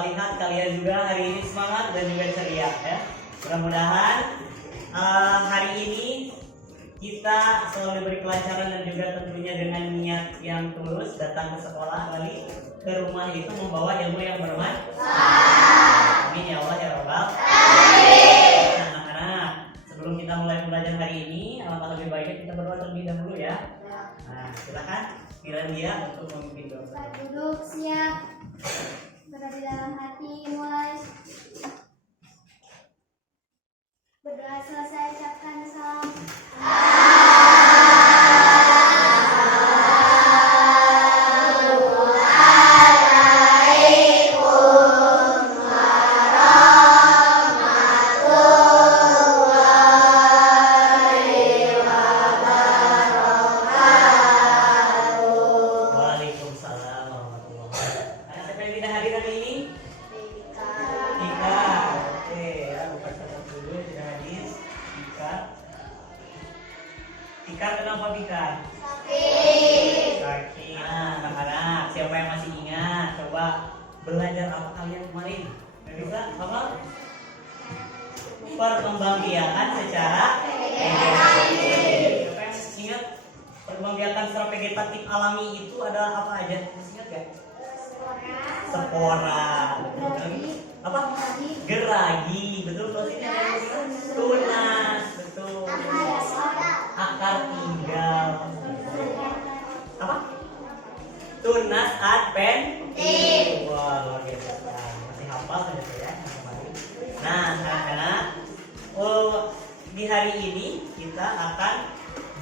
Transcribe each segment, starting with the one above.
Bapak lihat kalian juga hari ini semangat dan juga ceria ya. Mudah-mudahan hari ini kita selalu diberi kelancaran dan juga tentunya dengan niat yang tulus datang ke sekolah, kembali ke rumah itu membawa ilmu yang bermanfaat. Amin ya Allah ya Rabbal alamin. Anak-anak, sebelum kita mulai belajar hari ini, alangkah lebih baiknya kita berdoa terlebih dahulu ya. Nah, silakan giliran dia untuk memimpin doa. Duduk siap. Berdoa di dalam hati mulai. Berdoa selesai ucapkan salam. Tika kenapa Tika? Sakit. Nah, anak-anak, siapa yang masih ingat? Coba belajar apa kalian kemarin? Nggak bisa? Apa? Perkembangbiakan secara vegetatif. Siapa yang masih ingat? Perkembangbiakan secara vegetatif alami itu adalah apa aja? Masih ingat nggak? Spora. Apa? Geragi. Betul. Kalau sini ada yang bilang tunas. Betul. Akar tinggal. Apa? Tunas adventif. Wah, luar biasa. Masih hafal kan ya? Nah, anak-anak, di hari ini kita akan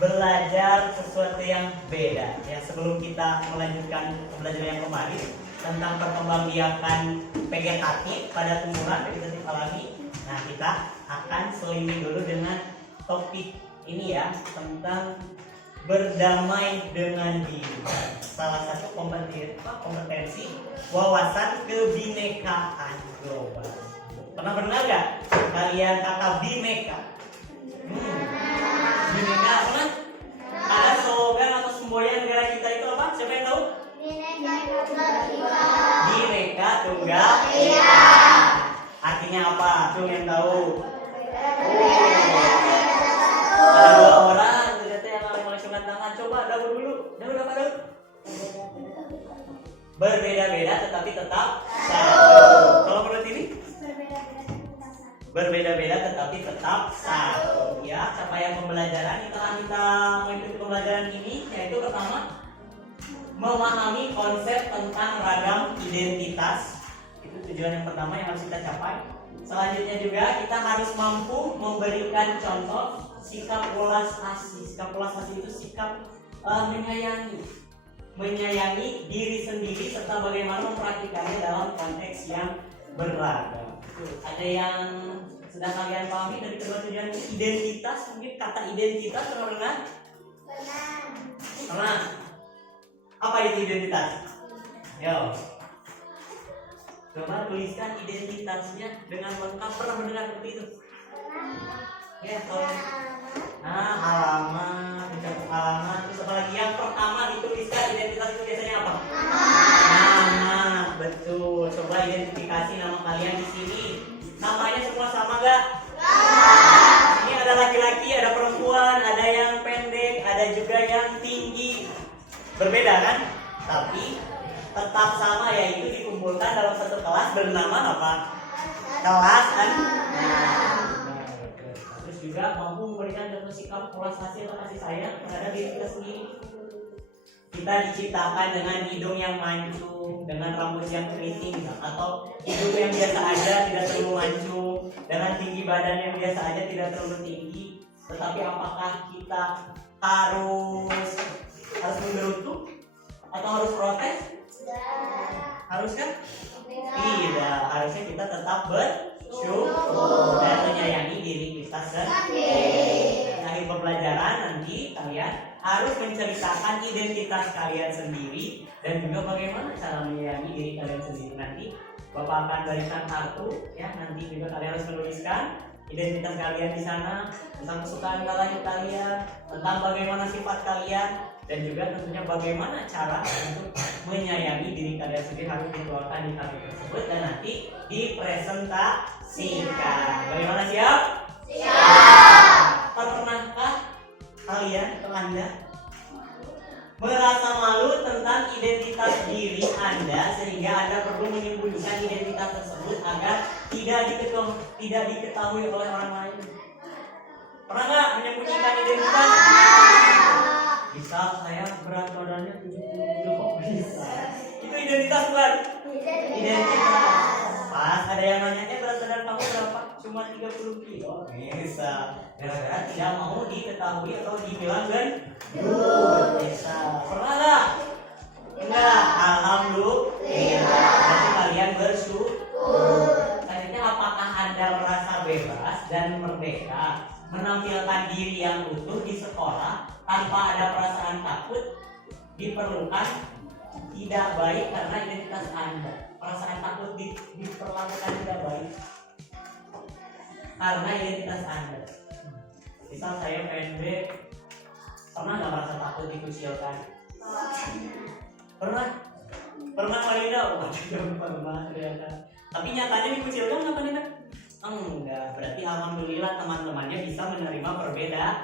belajar sesuatu yang beda. Ya, sebelum kita melanjutkan pembelajaran yang kemarin tentang perkembangbiakan vegetatif pada tumbuhan vegetatif alami. Nah, kita akan selingi dulu dengan topik ini ya, tentang berdamai dengan diri. Salah satu kompetensi wawasan kebinekaan global. Pernah dengar gak kalian kata bineka? Bineka pernah? Ada slogan atau semboyan negara kita itu apa? Siapa yang tahu? Bineka Tunggal Ika. Artinya apa? Tuh yang tahu? Ada dua orang ternyata yang melangsungkan tangan. Coba Daud dulu. Daud apa Daud? Berbeda-beda tetapi tetap satu. Kalau menurut ini? Berbeda-beda tetapi tetap satu. Ya, capaian pembelajaran setelah kita mengikuti pembelajaran ini yaitu pertama memahami konsep tentang ragam identitas. Itu tujuan yang pertama yang harus kita capai. Selanjutnya juga kita harus mampu memberikan contoh sikap welas asih. Sikap welas asih itu sikap menyayangi diri sendiri serta bagaimana mempraktikannya dalam konteks yang beragam. Ada yang sudah kalian pahami dari kedua tujuan ini? Identitas, mungkin kata identitas pernah dengar? Pernah. Apa itu identitas? Yo. Coba tuliskan identitasnya dengan lengkap. Pernah mendengar seperti itu? Ya, kalau alamat, mencakup alamat, terus apa lagi? Yang pertama dituliskan identitas itu biasanya apa? Nama, betul. Coba identifikasi nama kalian di sini. Namanya semua sama gak? Ini ada laki-laki, ada perempuan, ada yang pendek, ada juga yang tinggi. Berbeda kan? Tapi tetap sama, yaitu dikumpulkan dalam satu kelas bernama apa? Kelas kan? Terus juga mampu memberikan contoh sikap welas asih atau kasih sayang terhadap diri kita sendiri. Kita diciptakan dengan hidung yang mancung, dengan rambut yang keriting, atau hidung yang biasa aja tidak terlalu mancung, dengan tinggi badan yang biasa aja tidak terlalu tinggi. Tetapi apakah kita harus menggerutu atau harus protes? Harus kan? Tidak, harusnya kita tetap bersyukur dan menyayangi diri kita sendiri. Di akhir pembelajaran nanti kalian harus menceritakan identitas kalian sendiri dan juga bagaimana cara menyayangi diri kalian sendiri. Nanti Bapak akan berikan kartu ya, nanti juga kalian harus menuliskan identitas kalian di sana, tentang kesukaan kalian, tentang bagaimana sifat kalian. dan juga tentunya bagaimana cara untuk menyayangi diri kalian sendiri harus dikeluarkan di kartu tersebut dan nanti dipresentasikan. Bagaimana, siap? Siap. Pernahkah kalian atau Anda merasa malu tentang identitas diri Anda sehingga Anda perlu menyembunyikan identitas tersebut agar tidak diketahui oleh orang lain? Pernah nggak menyembunyikan identitas? Bisa, saya berat badannya 70 kok bisa. Itu identitas bukan? Identitas. Pas ada yang nanya, berat badan kamu berapa? Cuma 30 kilo. Bisa. Gara-gara tidak mau diketahui atau dibilang gendut. Bisa. Pernah nggak? Enggak. Alhamdulillah. Berarti kalian bersyukur. Selanjutnya, apakah Anda merasa bebas dan merdeka menampilkan diri yang utuh di sekolah tanpa ada perasaan takut diperlukan tidak baik karena identitas Anda? Perasaan takut diperlakukan tidak baik karena identitas Anda. Misal saya PNB, pernah nggak merasa takut dikucilkan? Pernah Walida? Oh, tidak pernah ternyata. Tapi nyatanya dikucilkan nggak Walida? Enggak. Berarti alhamdulillah teman-temannya bisa menerima perbedaan.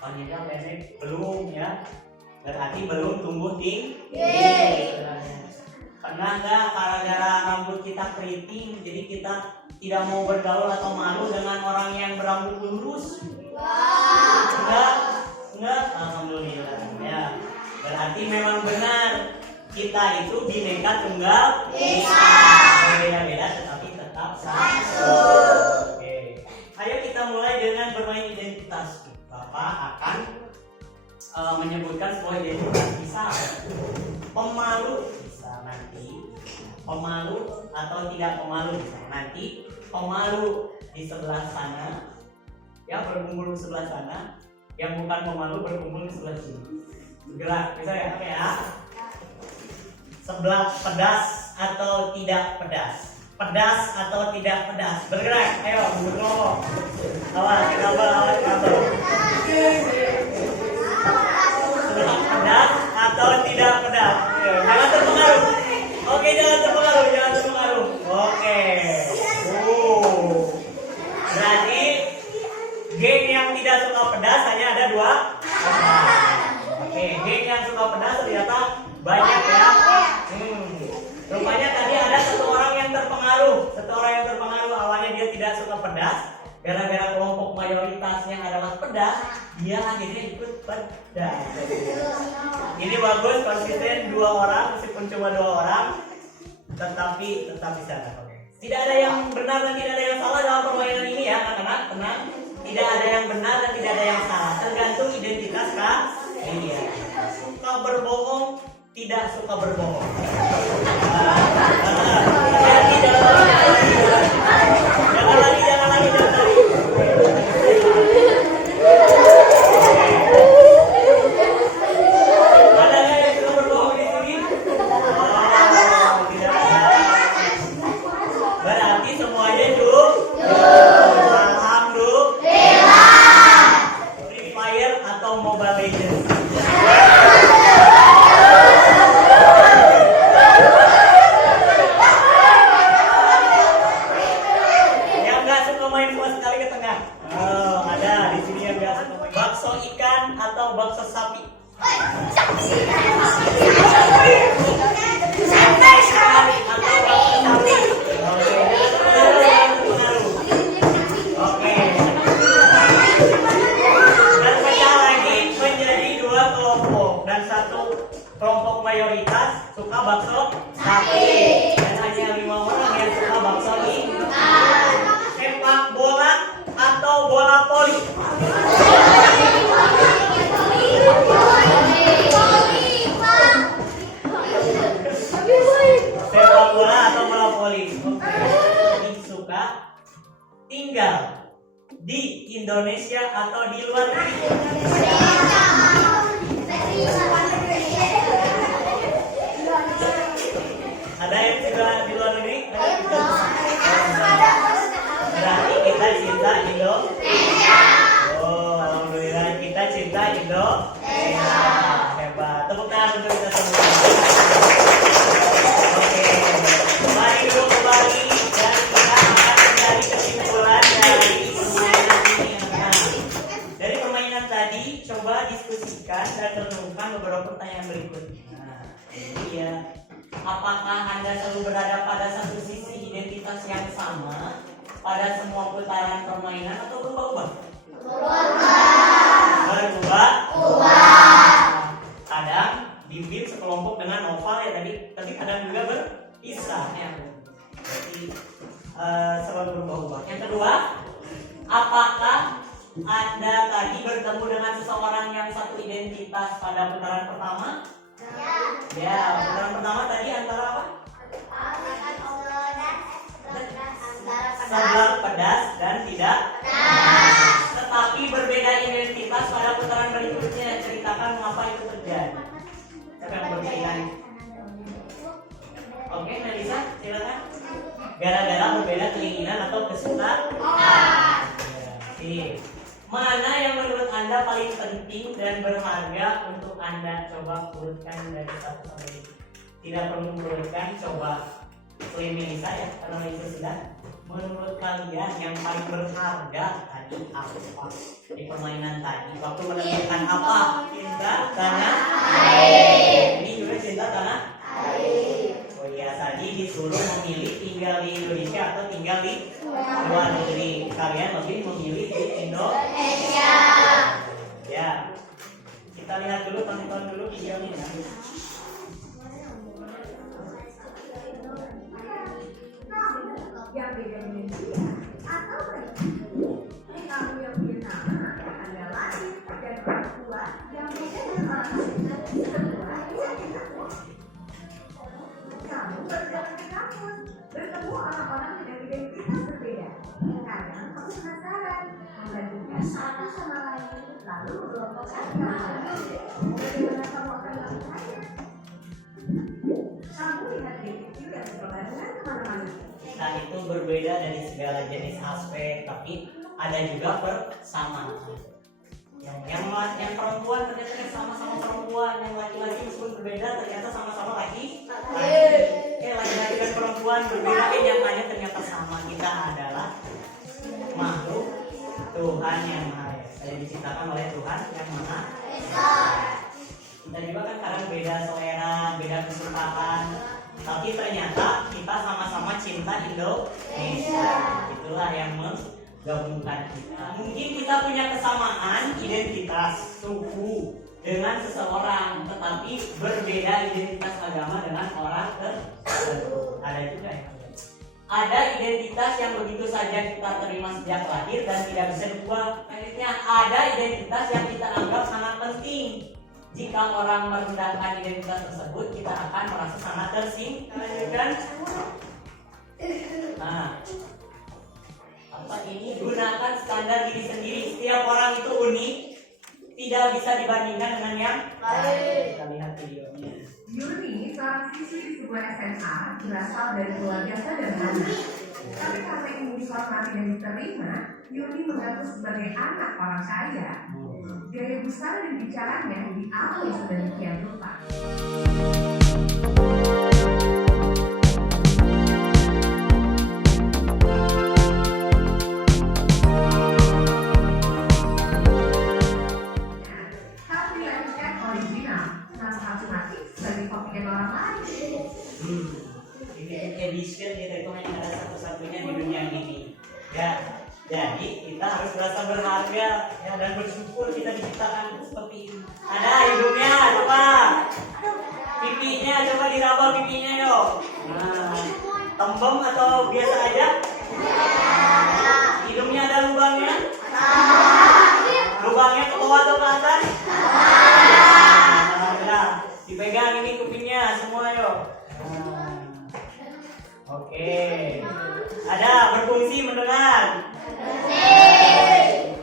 Walida PNB belum ya. Berarti belum tumbuh tinggi. Pernah nggak gara-gara rambut kita keriting jadi kita tidak mau bergaul atau malu dengan orang yang berambut lurus? Enggak, alhamdulillah ya. Berarti memang benar kita itu bineka tunggal ika, beda-beda tetapi tetap satu. Oke, ayo kita mulai dengan bermain identitas. Bapak akan menyebutkan sebuah identitas. Misal pemalu, bisa nanti pemalu atau tidak pemalu, bisa nanti pemalu di sebelah sana ya, berkumpul di sebelah sana. Yang bukan pemalu berkumpul di sebelah sini. Gerak, bisa ya? Oke ya. Sebelah pedas atau tidak pedas? Pedas atau tidak pedas? Bergerak, ayo berkelompok. Awas, awas. Sebelah pedas atau tidak pedas? Jangan terpengaruh. Oke, jangan terpengaruh. Oke. Berarti geng yang tidak suka pedas hanya ada 2 orang. Oke, geng yang suka pedas ternyata banyak ya. Rupanya tadi ada satu orang yang terpengaruh. Awalnya dia tidak suka pedas. Gara-gara kelompok mayoritasnya adalah pedas, dia akhirnya ikut pedas. Ini bagus, konsisten 2 orang meskipun cuma 2 orang, tetapi tetap bisa. Tidak ada yang benar dan tidak ada yang salah dalam permainan ini ya, anak-anak. Tenang. Tidak ada yang benar dan tidak ada yang salah. Tergantung identitas kalian. Suka berbohong, tidak suka berbohong. Jangan lagi. Ada yang suka berbohong di sini? Tidak ada. Berarti semuanya Free Fire atau Mobile Legends? Yang nggak suka main sama sekali ke tengah. Oh, ada di sini yang nggak suka main. Bakso ikan atau bakso sapi? Oke. Dan pecah lagi menjadi 2 kelompok dan satu kelompok mayoritas suka bakso sapi dan hanya 5 orang yang suka bakso ikan. Sepak bola atau bola voli? Sepak bola atau bola voli? Oke. Suka tinggal di Indonesia atau di luar negeri? Ada yang sudah di luar negeri? Berarti kita cinta Indonesia. Oh, alhamdulillah kita cinta Indonesia. dengan beberapa pertanyaan berikut. Nah, ini ya. Apakah Anda selalu berada pada satu sisi identitas yang sama pada semua putaran permainan atau berubah-ubah? Berubah. Kadang dibikin sekelompok dengan oval ya tadi, tapi kadang juga berpisah ya. Jadi selalu berubah-ubah. Yang kedua, apakah Anda tadi bertemu dengan seseorang yang satu identitas pada putaran pertama? Ya, putaran pertama tadi antara apa? Sebelah pedas dan tidak pedas. Tetapi berbeda identitas pada putaran berikutnya. Ceritakan mengapa itu terjadi. Siapa yang berbeda? Oke, Melisa, silakan. Gara-gara berbeda keinginan atau kesukaan. Mana yang menurut Anda paling penting dan berharga untuk Anda? Coba urutkan dari 1 sampai 5. Tidak perlu urutkan, coba selain Melisa ya, karena Melisa sudah. Menurut kalian yang paling berharga tadi apa? Di permainan tadi, waktu menentukan apa? Cinta karena air. Ini juga cinta karena air. Oh iya, tadi disuruh memilih tinggal di Indonesia atau tinggal di luar negeri. Kalian lebih memilih di Indonesia. Ya, kita lihat dulu, tonton dulu videonya. Yang beda dengan dia atau kamu yang punya nama Anda lain dan orang tua yang beda dengan orang lain. Kedua, kamu berjalan ke kampus, bertemu orang-orang dengan identitas berbeda. Kadang kamu penasaran, membandingkan satu sama lain, lalu mengelompokkan kamu. Bagaimana kamu akan melakukannya? Kamu lihat video yang berkelanjutan kemana-mana. Kita itu berbeda dari segala jenis aspek, tapi ada juga persamaan. Yang perempuan ternyata sama-sama perempuan, yang laki-laki meskipun berbeda ternyata sama-sama laki. Laki-laki dan perempuan berbeda, nyatanya ternyata sama. Kita adalah makhluk Tuhan yang Maha Esa, yang diciptakan oleh Tuhan yang Maha Esa. Kita juga kan kadang beda selera, beda kesukaan, tapi ternyata kita sama-sama cinta Indonesia. Itulah yang menggabungkan kita. Mungkin kita punya kesamaan identitas suku dengan seseorang, tetapi berbeda identitas agama dengan orang tertentu. Ada juga ya. Ada identitas yang begitu saja kita terima sejak lahir dan tidak bisa diubah. Selanjutnya ada identitas yang kita anggap sangat penting. Jika orang merendahkan identitas tersebut, kita akan merasa sangat tersinggung. Nah, apa ini? Gunakan standar diri sendiri. Setiap orang itu unik, tidak bisa dibandingkan dengan yang lain. Kita lihat videonya. Yuni, seorang siswi di sebuah SMA, berasal dari keluarga sederhana. Tapi karena ingin dihormati dan diterima, Yuni mengaku sebagai anak orang kaya. Gaya busana dan bicaranya diambil sedemikian rupa. Harus dilanjutkan original, naskah otomatis sebagai kopian orang lain. Ini edition gitu, itu hanya ada satu-satunya di dunia ini. Ya, jadi kita harus merasa berharga ya, dan bersyukur kita diciptakan seperti ini. Ada hidungnya, coba. Pipinya, coba diraba pipinya yuk. Nah, tembem atau biasa aja? Hidungnya ada lubangnya? Lubangnya ke bawah atau ke atas? Nah, dipegang ini kupingnya semua yuk. Oke. Ada berfungsi mendengar.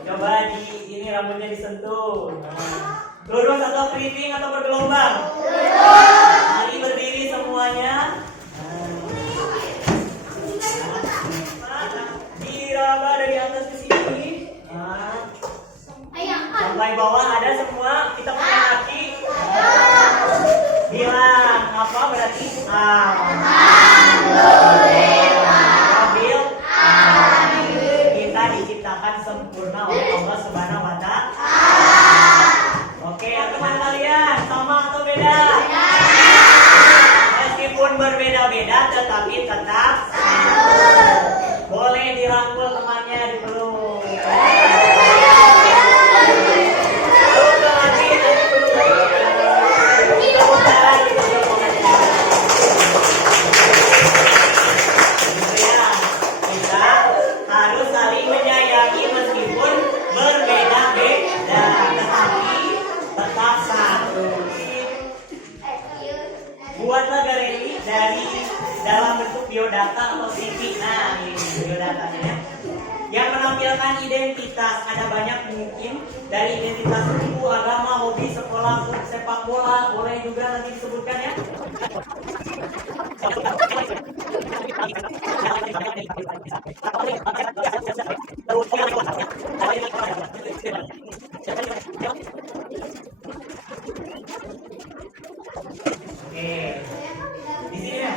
Coba di ini rambutnya disentuh. Lurus atau keriting atau bergelombang? Mari berdiri semuanya. Diraba dari atas ke sini. Sampai bawah ada semua. Kita punya hati. Bilang apa berarti? Kita diciptakan sempurna oleh Allah Subhanahu wa Ta'ala. Oke, teman kalian, temannya dipeluk. Kita harus saling menyayangi meskipun berbeda-beda, tetapi tetap satu. Buatlah galeri dari dalam bentuk biodata atau CV. Nah, ini biodatanya ya. Yang menampilkan identitas, ada banyak mungkin dari identitas suku, agama, hobi, sekolah, klub sepak bola, boleh juga nanti disebutkan ya. Oke, di sini ya.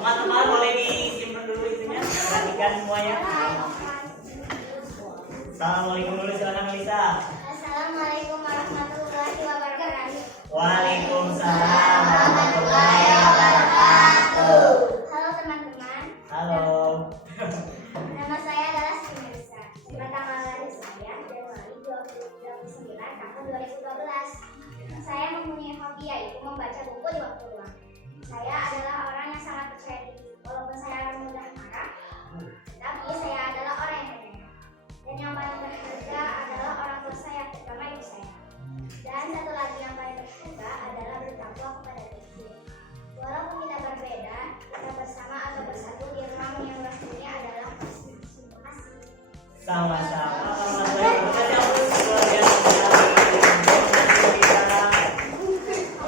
Teman-teman boleh disimpan dulu isinya, perhatikan semuanya. Assalamualaikum dulu, silakan Lisa. Assalamualaikum warahmatullahi wabarakatuh. Waalaikumsalam warahmatullahi wabarakatuh. Halo teman-teman. Halo. Nama saya adalah Siti Melisa. Tanggal lahir saya Januari 29 tahun 2012. Saya mempunyai hobi yaitu membaca buku di waktu luang. Saya adalah orang yang sangat percaya diri. Walaupun saya mudah marah, tapi saya adalah orang yang penyayangan. Dan yang paling berharga adalah orang tua saya, terutama ibu saya. Dan satu lagi yang paling berharga adalah bertakwa kepada Tuhan. Walaupun kita berbeda, kita bersama atau bersatu di rumah yang rasanya adalah kasih. Terima kasih. Sama-sama.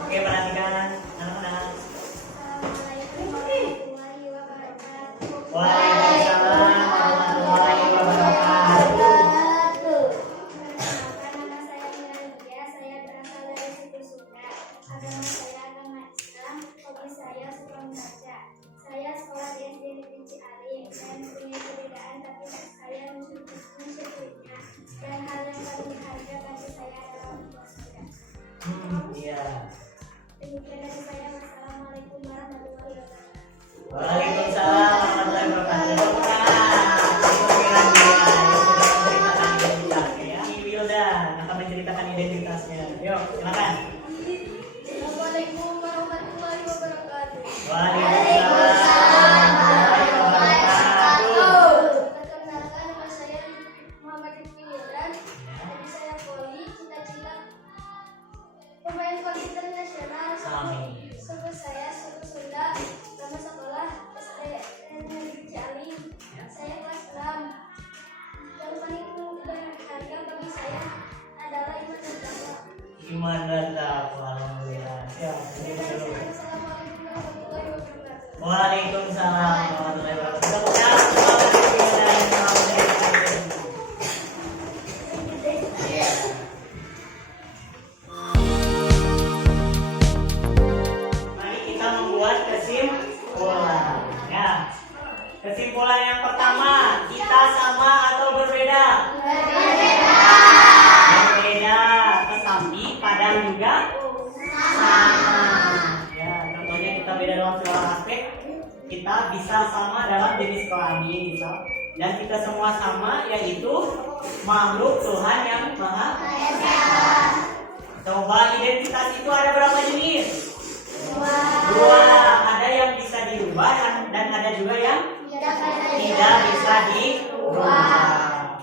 Oke, perhatikan anak-anak. Assalamualaikum warahmatullahi wabarakatuh. Waalaikumsalam warahmatullahi wabarakatuh. Perkenalkan, nama saya Mira. Saya berasal dari suku Sunda. Agama saya agama Islam. Hobi saya suka membaca. Saya sekolah di SD Negeri Ciaring dan punya perbedaan, tapi saya mensyukurinya. Dan hal yang paling berharga bagi saya adalah orang tua saya. Iya. Demikian dari saya. Wassalamualaikum warahmatullahi wabarakatuh. Waalaikumsalam warahmatullahi wabarakatuh. Ini Wildan akan menceritakan identitasnya. Yuk, silakan. Assalamualaikum warahmatullahi wabarakatuh. Waalaikumsalam warahmatullahi wabarakatuh. Perkenalkan, nama saya Muhammad Rifki Wildan. Hobi saya voli, cita-cita pemain voli internasional. Amin. Suku saya suku Sunda. Nama sekolah SD Negeri Cialing. Saya kelas 6. Yang paling berharga bagi saya adalah iman dan takwa. Iman dan takwa. Alhamdulillah. Siap. Duduk dulu. Assalamualaikum warahmatullahi wabarakatuh. Waalaikumsalam warahmatullahi wabarakatuh. Semoga selamat berjalan selamat berjalan. Mari kita membuat kesimpulan. Ya. Kesimpulan yang pertama, kita sama atau berbeda? Berbeda, tetapi kadang juga sama. Ya, contohnya kita beda dalam segala aspek. Kita bisa sama dalam jenis kelamin, misal. Dan kita semua sama, yaitu makhluk Tuhan yang Maha Esa. Coba identitas itu ada berapa jenis? Dua. Ada yang bisa dirubah dan ada juga yang tidak bisa dirubah.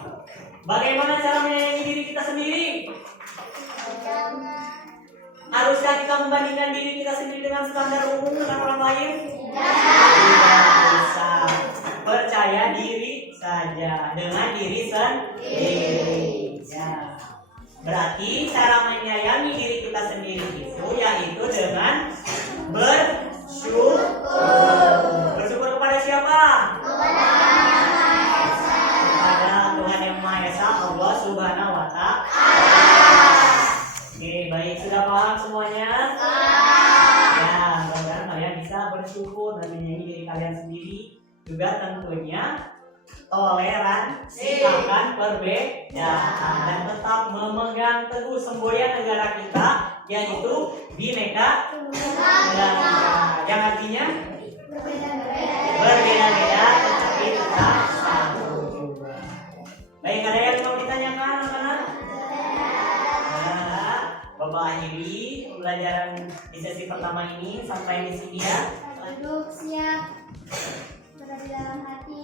Bagaimana cara menyayangi diri kita sendiri? Haruskah kita membandingkan diri kita sendiri dengan standar umum dengan orang lain? Tidak bisa. Percaya diri saja dengan diri sendiri. Ya. Berarti cara menyayangi diri kita sendiri itu yaitu dengan bersyukur. Bersyukur kepada siapa? Kepada Tuhan yang Maha Esa, Allah Subhanahu wa Ta'ala. Oke, baik, sudah paham semuanya? Ya, mudah-mudahan kalian bisa bersyukur dan menyayangi diri kalian sendiri. Juga tentunya toleransi akan perbedaan dan tetap memegang teguh semboyan negara kita, yaitu Bhinneka Tunggal Ika. Yang artinya berbeda-beda tetapi tetap satu. Baik, ada yang mau ditanyakan anak-anak? Nah, Bapak akhiri pembelajaran di sesi pertama ini sampai di sini ya. duduk siap berada di dalam hati